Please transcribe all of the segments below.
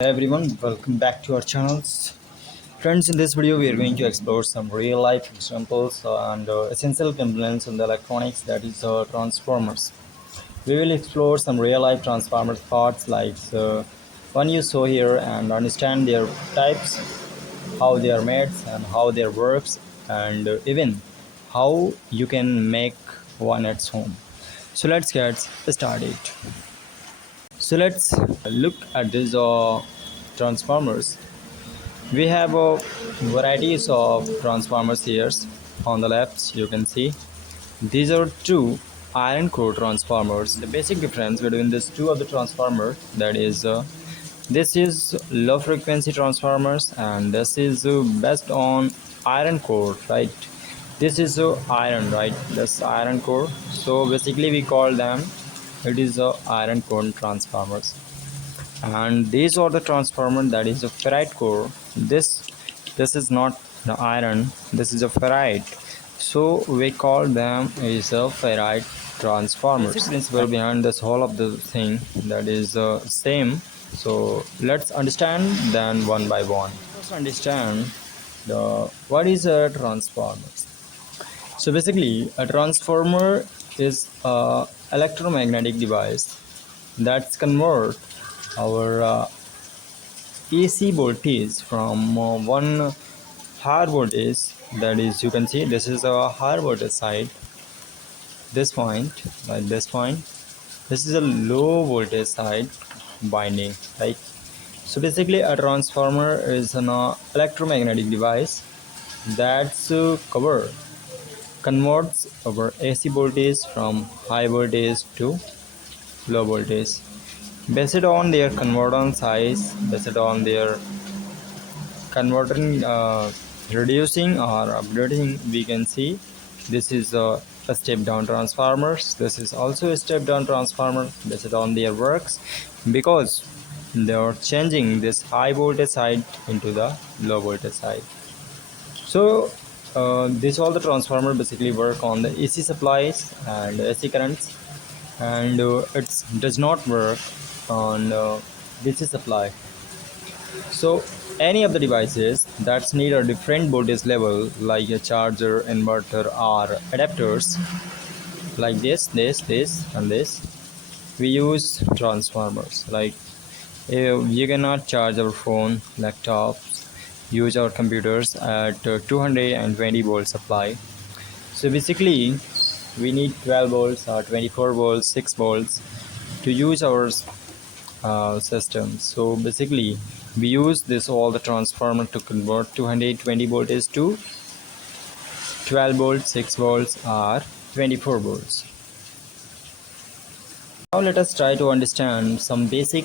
Hey everyone, welcome back to our channels. Friends, in this video we are going to explore some real life examples and essential components in the electronics, that is transformers. We will explore some real life transformers parts like one you saw here and understand their types, how they are made and how they works, and even how you can make one at home. So let's get started. So let's look at these transformers. We have varieties of transformers here. On the left you can see these are two iron core transformers. The basic difference between these two of the transformers, that is this is low frequency transformers and this is based on iron core, right? This is iron, right? This iron core, so basically we call them, it is iron core transformers. And these are the transformer, that is a ferrite core. This is not the iron, this is a ferrite, so we call them is a ferrite transformers. The principle behind this whole of the thing, that is same. So let's understand then one by one. Let's understand the what is a transformer. So basically a transformer is a electromagnetic device that's convert our AC voltage from one higher voltage, that is you can see this is a higher voltage side, this point, like this point, this is a low voltage side binding, right? So basically a transformer is an electromagnetic device that's converts our AC voltage from high voltage to low voltage based on their converter size, based on their converting, reducing or updating. We can see this is a step down transformers, this is also a step down transformer based on their works, because they are changing this high voltage side into the low voltage side. So this all the transformer basically work on the AC supplies and AC currents, and it does not work on DC supply. So any of the devices that need a different voltage level, like a charger, inverter or adapters, like this and this, we use transformers. Like you cannot charge our phone, laptops, use our computers at 220 volt supply. So basically we need 12 volts or 24 volts, 6 volts to use our system. So basically we use this all the transformer to convert 220 voltage to 12 volts, 6 volts or 24 volts. Now let us try to understand some basic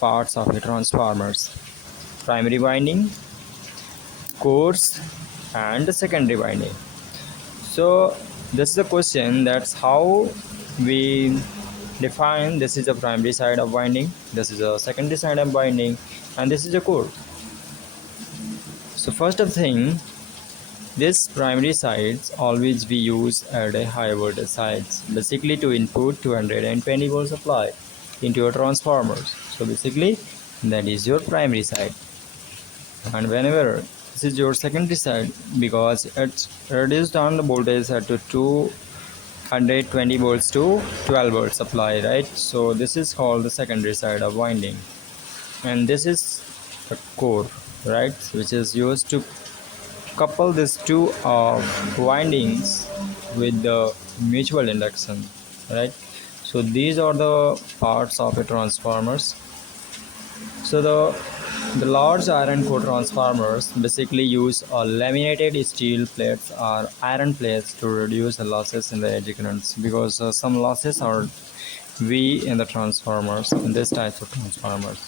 parts of the transformers: primary winding, cores and secondary winding. So this is a question, that's how we define this is a primary side of winding, this is a secondary side of winding, and this is a core. So first of thing, this primary sides always we use at a high voltage sides, basically to input 220 volt supply into a transformers. So basically that is your primary side, and whenever this is your secondary side, because it's reduced down the voltage at 220 volts to 12 volt supply, right? So this is called the secondary side of winding, and this is the core, right, which is used to couple these two windings with the mutual induction, right? So these are the parts of a transformers. So the large iron core transformers basically use laminated steel plates or iron plates to reduce the losses in the edge currents, because some losses are we in the transformers, in this type of transformers.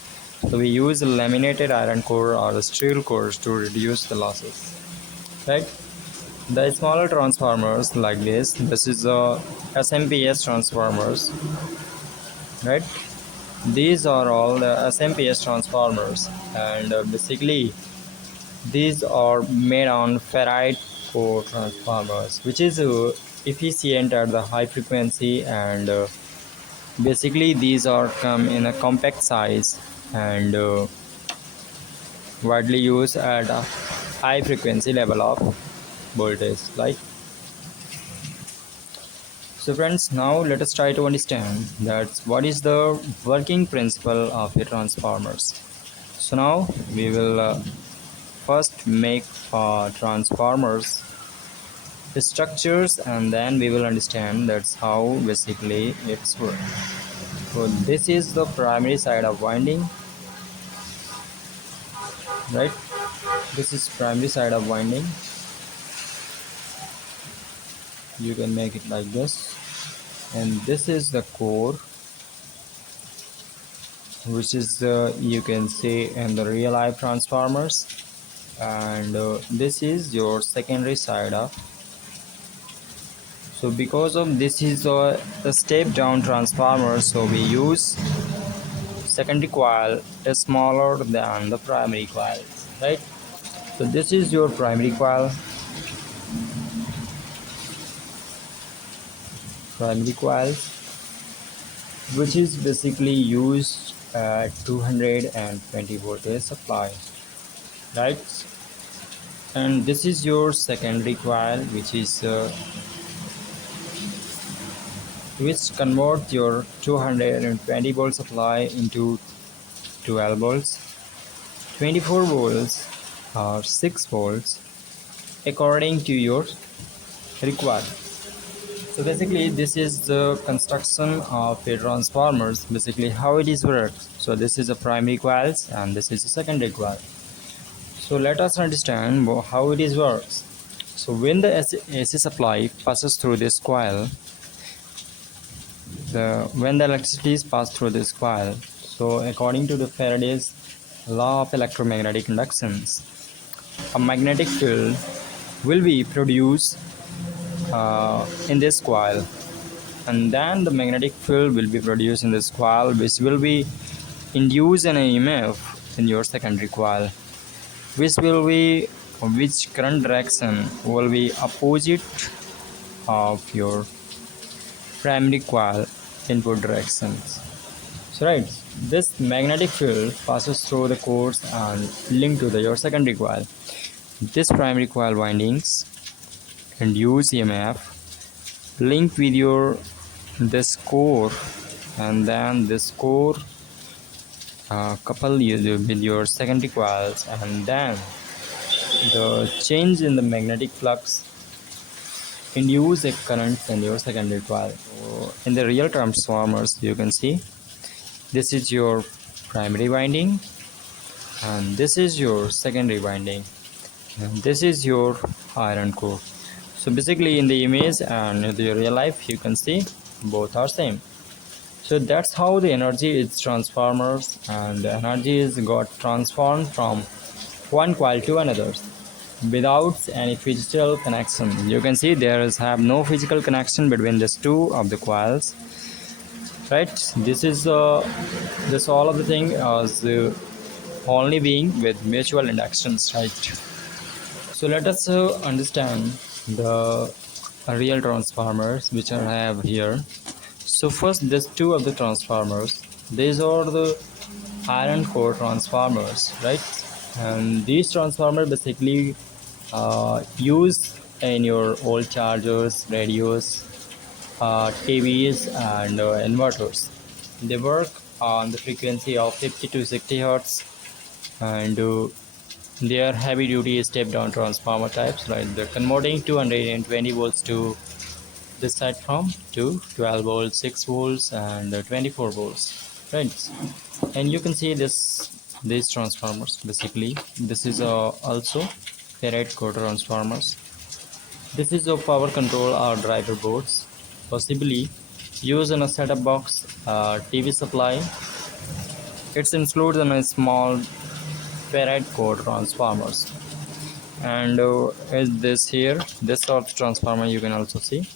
So we use laminated iron core or steel cores to reduce the losses, right? The smaller transformers like this is a SMPS transformers, right? These are all the SMPS transformers, and basically these are made on ferrite core transformers, which is efficient at the high frequency, and basically these are come in a compact size, and widely used at a high frequency level of voltage, right? So friends, now let us try to understand that what is the working principle of a transformers. So now we will first make transformers structures, and then we will understand that's how basically it's work. So this is the primary side of winding, right? This is primary side of winding. You can make it like this, and this is the core, which is you can see in the real life transformers, and this is your secondary side of. So because of this is the step down transformer, so we use secondary coil is smaller than the primary coil, right? So this is your primary coil, which is basically used at 220 voltage supply, right? And this is your secondary coil, which convert your 220 volt supply into 12 volts, 24 volts, or 6 volts according to your requirement. So basically this is the construction of a transformers, basically how it is works. So this is a primary coils and this is a secondary coil. So let us understand how it is works. So when the AC supply passes through this coil, when the electricity is passed through this coil, so according to the Faraday's law of electromagnetic inductions, a magnetic field will be produced in this coil, and then the magnetic field will be produced in this coil, which will be induce an EMF in your secondary coil, which current direction will be opposite of your primary coil input directions. So right, this magnetic field passes through the cores and linked to your secondary coil. This primary coil windings induce EMF linked with your this core, and then this core couple you with your secondary coils, and then the change in the magnetic flux induce a current in your secondary coil. So in the real transformers, you can see this is your primary winding, and this is your secondary winding, and this is your iron core. So basically in the image and in the real life, you can see both are same. So that's how the energy is transformers, and the energy is got transformed from one coil to another without any physical connection. You can see there is have no physical connection between these two of the coils, right? This is this all of the thing as only being with mutual inductions, right? So let us understand the real transformers which I have here. So first, there's two of the transformers. These are the iron core transformers, right? And these transformers basically used in your old chargers, radios, TVs, and inverters. They work on the frequency of 50 to 60 hertz, and they are heavy duty step down transformer types, right? They're converting 220 volts to this side from to 12 volts, 6 volts, and 24 volts, right? And you can see these transformers basically. This is also ferrite core transformers. This is a power control or driver boards, possibly used in a setup box, TV supply. It's included in a small ferrite core transformers. And is this here, this sort of transformer you can also see.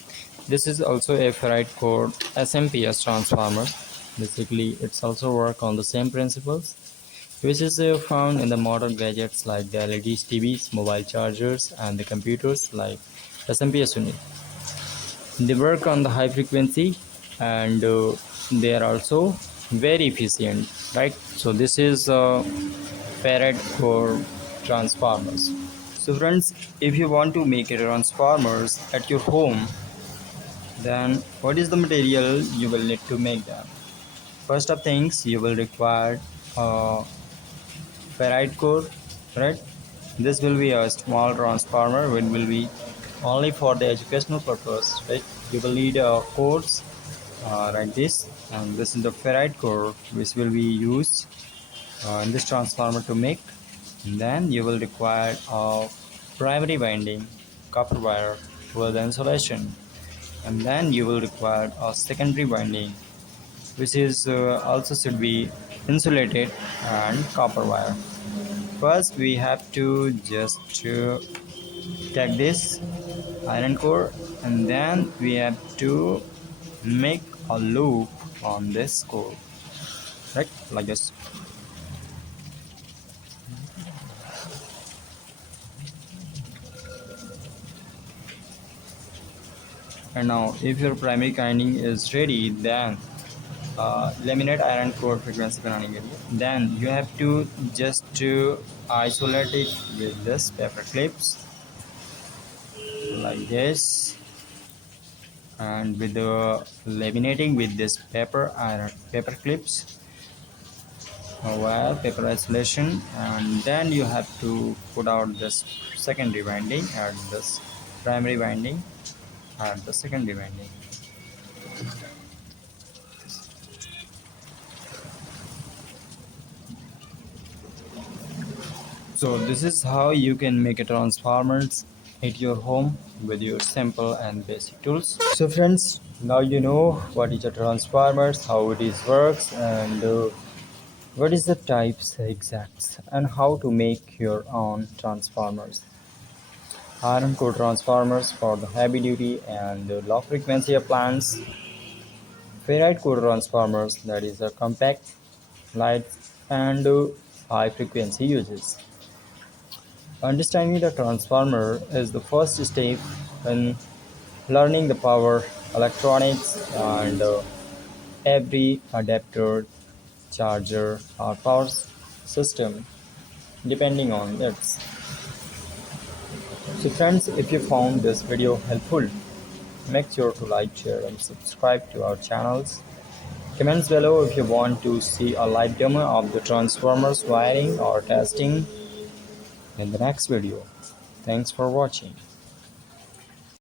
This is also a ferrite core SMPS transformer. Basically it's also work on the same principles, which is found in the modern gadgets like the LEDs, TVs, mobile chargers, and the computers like SMPS unit. They work on the high frequency, and they are also very efficient, right? So this is Farad core transformers. So friends, if you want to make a transformers at your home, then what is the material you will need to make them? First of things, you will require a ferrite core, right? This will be a small transformer which will be only for the educational purpose, right? You will need a cores like this, and this is the ferrite core which will be used in this transformer to make. And then you will require a primary winding copper wire for the insulation, and then you will require a secondary winding which is also should be insulated and copper wire. First we have to just take this iron core, and then we have to make a loop on this core, right, like this. And now if your primary winding is ready, then laminate iron core frequency बनानी के लिए, then you have to just to isolate it with this paper clips like this, and with the laminating with this paper clips while paper isolation, and then you have to put out this secondary winding and this primary winding and the secondary winding. So this is how you can make a transformers at your home with your simple and basic tools. So friends, now you know what is a transformers, how it is works, and what is the types exacts, and how to make your own transformers. Iron core transformers for the heavy duty and low frequency appliance. Ferrite core transformers, that is a compact, light and high frequency uses. Understanding the transformer is the first step in learning the power electronics and every adapter, charger or power system depending on its. So friends, if you found this video helpful, make sure to like, share and subscribe to our channels. Comments below if you want to see a live demo of the transformers wiring or testing in the next video. Thanks for watching.